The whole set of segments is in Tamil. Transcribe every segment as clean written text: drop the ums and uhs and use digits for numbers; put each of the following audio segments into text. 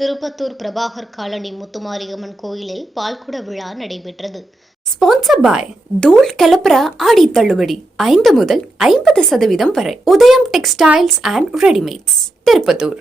திருப்பத்தூர் பிரபாகர் காலனி முத்துமாரியம்மன் கோயிலில் பால்குட விழா நடைபெற்றது. ஸ்பான்சர் பாய் தூள் கலப்பர ஆடி தள்ளுபடி 5 முதல் 50% வரை. Udhayam textiles and readymades, Tirupattur.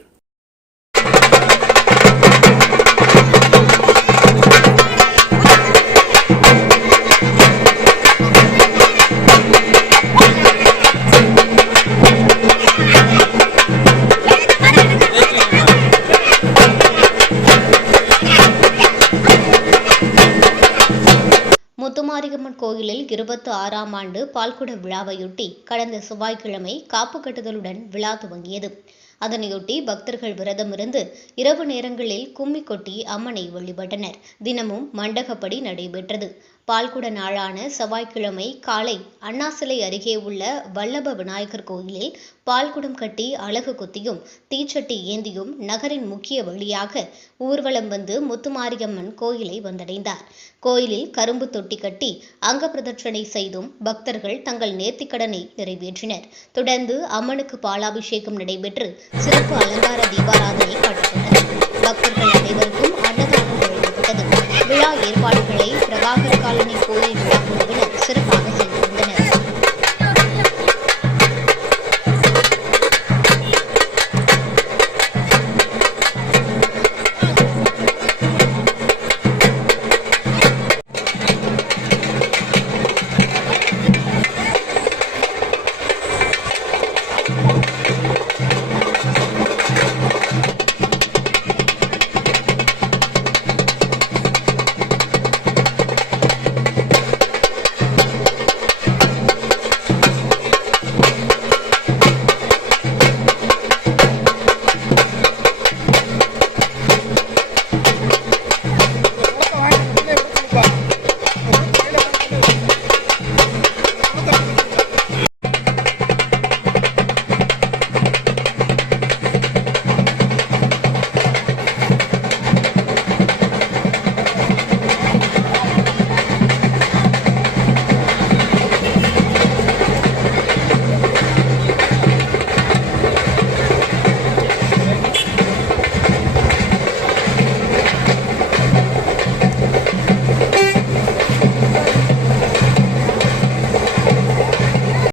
Muthumariamman கோயிலில் 26ஆம் ஆண்டு பால்குட விழாவையொட்டி கடந்த செவ்வாய்க்கிழமை காப்பு கட்டுதலுடன் விழா துவங்கியது. அதனையொட்டி பக்தர்கள் விரதமிருந்து இரவு நேரங்களில் கும்மி கொட்டி அம்மனை வழிபட்டனர். தினமும் மண்டகப்படி நடைபெற்றது. பால்குட நாளான செவ்வாய்க்கிழமை காலை அண்ணா சிலை அருகே உள்ள வல்லப விநாயகர் கோயிலில் பால்குடம் கட்டி அலகு குத்தியும் தீச்சட்டி ஏந்தியும் நகரின் முக்கிய வழியாக ஊர்வலம் வந்து முத்துமாரியம்மன் கோயிலை வந்தடைந்தார். கோயிலில் கரும்பு தொட்டி கட்டி அங்க பிரதட்சணை செய்தும் பக்தர்கள் தங்கள் நேர்த்திக்கடனை நிறைவேற்றினர். தொடர்ந்து அம்மனுக்கு பாலாபிஷேகம் நடைபெற்று சிறப்பு அலங்கார தீபாராதனை நடந்தது.